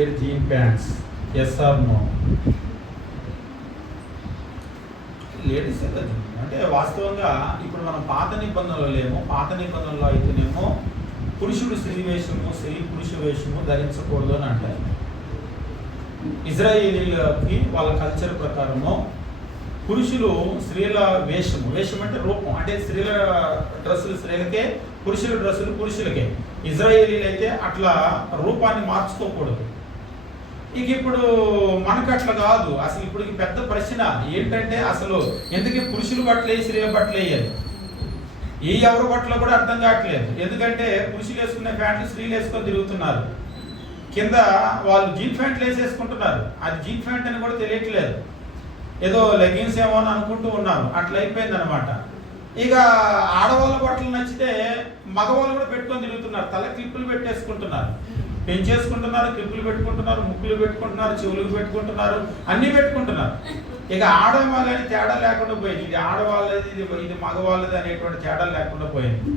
Wear jean pants? Yes or no? లేడీసే కదా. అంటే వాస్తవంగా ఇప్పుడు మనం పాత నిబంధనలో లేము. పాత నిబంధనలో అయితేనేమో పురుషుడు స్త్రీ వేషము, స్త్రీ పురుష వేషము ధరించకూడదు అని అంటారు. ఇజ్రాయేలీలకి వాళ్ళ కల్చర్ ప్రకారము పురుషులు స్త్రీల వేషము, వేషం అంటే రూపం, అంటే స్త్రీల డ్రెస్సులు స్త్రీలకే, పురుషుల డ్రెస్సులు పురుషులకే. ఇజ్రాయేలీలు అయితే అట్లా రూపాన్ని మార్చుకోకూడదు. ఇక ఇప్పుడు మనకు అట్లా కాదు. అసలు ఇప్పుడు పెద్ద ప్రశ్న ఏంటంటే అసలు ఎందుకు పురుషులు బట్టలు వేసి స్త్రీల బట్టలు వేయాలి? ఏ ఎవరి బట్టలు కూడా అర్థం కావట్లేదు. ఎందుకంటే పురుషులు వేసుకునే ప్యాంట్లు స్త్రీలు వేసుకొని తిరుగుతున్నారు. కింద వాళ్ళు జీన్ ప్యాంట్లు వేసేసుకుంటున్నారు. అది జీన్ ప్యాంట్ అని కూడా తెలియట్లేదు. ఏదో లెగిన్స్ ఏమో అని అనుకుంటూ ఉన్నారు. అట్లా అయిపోయింది అనమాట. ఇక ఆడవాళ్ళ బట్టలు నచ్చితే మగవాళ్ళు కూడా పెట్టుకొని తిరుగుతున్నారు. తల క్లిప్పులు పెట్టేసుకుంటున్నారు, పెంచేసుకుంటున్నారు, క్లిప్పులు పెట్టుకుంటున్నారు, ముక్కులు పెట్టుకుంటున్నారు, చెవులకు పెట్టుకుంటున్నారు, అన్నీ పెట్టుకుంటున్నారు. ఇక ఆడవాళ్ళని తేడా లేకుండా పోయింది. ఇది ఆడవాళ్ళది, ఇది మగవాళ్ళది అనేటువంటి తేడా లేకుండా పోయింది.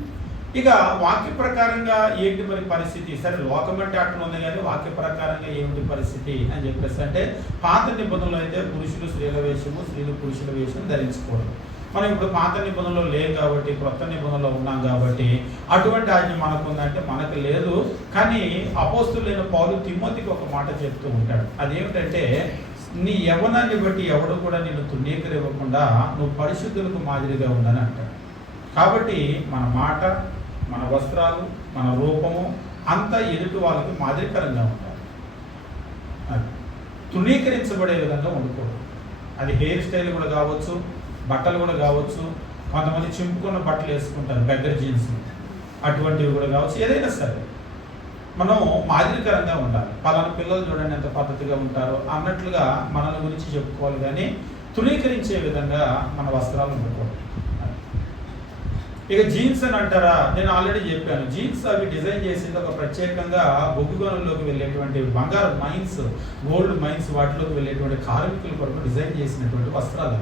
ఇక వాక్య ప్రకారంగా ఏంటి మరి పరిస్థితి? సరే లోకం అంటే అట్లా ఉంది, కానీ వాక్య ప్రకారంగా ఏమిటి పరిస్థితి అని చెప్పేసి అంటే పాత నిబంధనలు అయితే పురుషులు స్త్రీల వేషము, స్త్రీలు పురుషుల వేషం ధరించకూడదు. మనం ఇప్పుడు పాత నిబంధనలో లేం కాబట్టి, కొత్త నిబంధనలో ఉన్నాం కాబట్టి అటువంటి ఆజ్ఞ మనకు ఉందంటే మనకు లేదు. కానీ అపోస్తులైన పౌలు తిమోతికి ఒక మాట చెప్తూ ఉంటాడు. అదేమిటంటే నీ యవ్వనాన్ని బట్టి ఎవడు కూడా నిన్ను తుణీకరివ్వకుండా నువ్వు పరిశుద్ధులకు మాదిరిగా ఉండని అంటాడు. కాబట్టి మన మాట, మన వస్త్రాలు, మన రూపము అంతా ఎదుటి వాళ్ళకి మాదిరికరంగా ఉండాలి. తుణీకరించబడే విధంగా ఉండకూడదు. అది హెయిర్ స్టైల్ కూడా కావచ్చు, బట్టలు కూడా కావచ్చు. కొంతమంది చింపుకున్న బట్టలు వేసుకుంటారు, బెగ్గర్ జీన్స్, అటువంటివి కూడా కావచ్చు. ఏదైనా సరే మనం మాదిరికరంగా ఉండాలి. పలానా పిల్లలు చూడండి ఎంత పద్ధతిగా ఉంటారో అన్నట్లుగా మనల్ని గురించి చెప్పుకోవాలి, కానీ తుణీకరించే విధంగా మన వస్త్రాలు ఉండకూడదు. ఇక జీన్స్ అని అంటారా? నేను ఆల్రెడీ చెప్పాను. జీన్స్ అవి డిజైన్ చేసింది ఒక ప్రత్యేకంగా బొగ్గు గనుల్లోకి వెళ్ళేటువంటి బంగారు మైన్స్, గోల్డ్ మైన్స్, వాటిలోకి వెళ్ళేటువంటి కార్మికుల కొరకు డిజైన్ చేసినటువంటి వస్త్రాలు.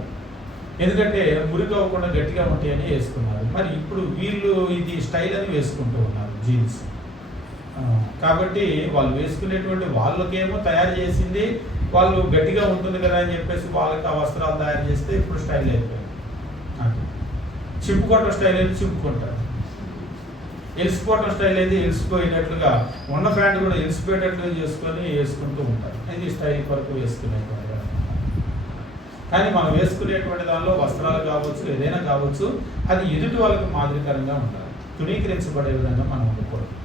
ఎందుకంటే మురికి అవ్వకుండా గట్టిగా ఉంటాయని వేసుకున్నారు. మరి ఇప్పుడు వీళ్ళు ఇది స్టైల్ అని వేసుకుంటూ ఉన్నారు జీన్స్. కాబట్టి వాళ్ళు వేసుకునేటువంటి వాళ్ళకేమో తయారు చేసింది వాళ్ళు గట్టిగా ఉంటుంది కదా అని చెప్పేసి వాళ్ళకి ఆ వస్త్రాలు తయారు చేస్తే ఇప్పుడు స్టైల్ అయిపోయింది. చింపుకోవటం స్టైల్ అయితే చింపుకుంటారు, ఎలిసిపోవటం స్టైల్ అయితే ఎలిసిపోయినట్లుగా, ఉన్న ప్యాంట్ కూడా ఎలిసిపోయేటట్లుగా చేసుకొని వేసుకుంటూ ఉంటారు. ఇది స్టైల్ కొరకు వేసుకునేటువంటి. కానీ మనం వేసుకునేటువంటి దానిలో వస్త్రాలు కావచ్చు, ఏదైనా కావచ్చు, అది ఎదుటి వాళ్ళకి మాదిరికరంగా ఉండాలి. తుణీకరించబడే విధంగా మనం ఉండకూడదు.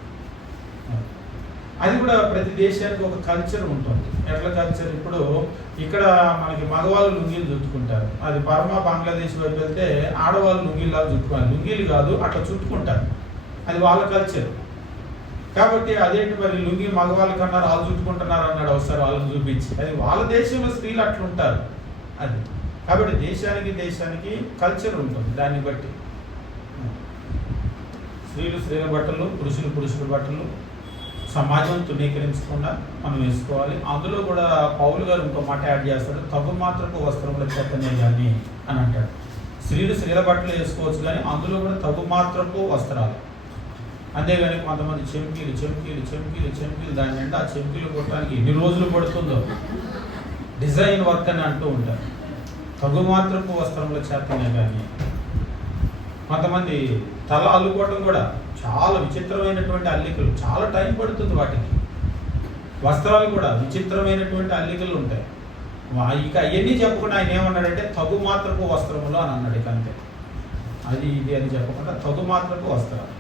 అది కూడా ప్రతి దేశానికి ఒక కల్చర్ ఉంటుంది. ఎట్లా కల్చర్? ఇప్పుడు ఇక్కడ మనకి మగవాళ్ళు లుంగీలు చుట్టుకుంటారు. అది బర్మా, బంగ్లాదేశ్ వైపు వెళ్తే ఆడవాళ్ళు లుంగీలాగా చుట్టుకోవాలి. లుంగీలు కాదు, అట్లా చుట్టుకుంటారు. అది వాళ్ళ కల్చర్. కాబట్టి అదేంటి మరి లుంగీ మగవాళ్ళ కన్నా వాళ్ళు చుట్టుకుంటున్నారు అన్నాడు ఒకసారి వాళ్ళని చూపించి. అది వాళ్ళ దేశంలో స్త్రీలు అట్లుంటారు. అది కాబట్టి దేశానికి కల్చర్ ఉంటుంది. దాన్ని బట్టి స్త్రీలు స్త్రీల బట్టలు, పురుషులు పురుషుల బట్టలు సమాజం తుణీకరించకుండా మనం వేసుకోవాలి. అందులో కూడా పౌలు గారు ఇంకో మాట యాడ్ చేస్తాడు, తగు మాత్రపు వస్త్రముల చేతనే కానీ అని అంటాడు. స్త్రీలు స్త్రీల బట్టలు వేసుకోవచ్చు, కానీ అందులో కూడా తగు మాత్రపు వస్త్రాలు. అంతేగాని కొంతమంది చెంకీలు దాని నిండా ఆ చెంకీలు కొట్టడానికి ఎన్ని రోజులు పడుతుందో డిజైన్ వర్క్ అని అంటూ ఉంటారు. తగు మాత్రపు వస్త్రముల చేతనే కానీ. కొంతమంది తల అల్లుకోవటం కూడా చాలా విచిత్రమైనటువంటి అల్లికలు, చాలా టైం పడుతుంది వాటికి. వస్త్రాలు కూడా విచిత్రమైనటువంటి అల్లికలు ఉంటాయి. ఇక అవన్నీ చెప్పకుండా ఆయన ఏమన్నాడంటే తగు మాత్రపు వస్త్రములు అని అన్నాడు. ఇక అంతే, అది ఇది అని చెప్పకుండా తగు మాత్రపు వస్త్రాలు.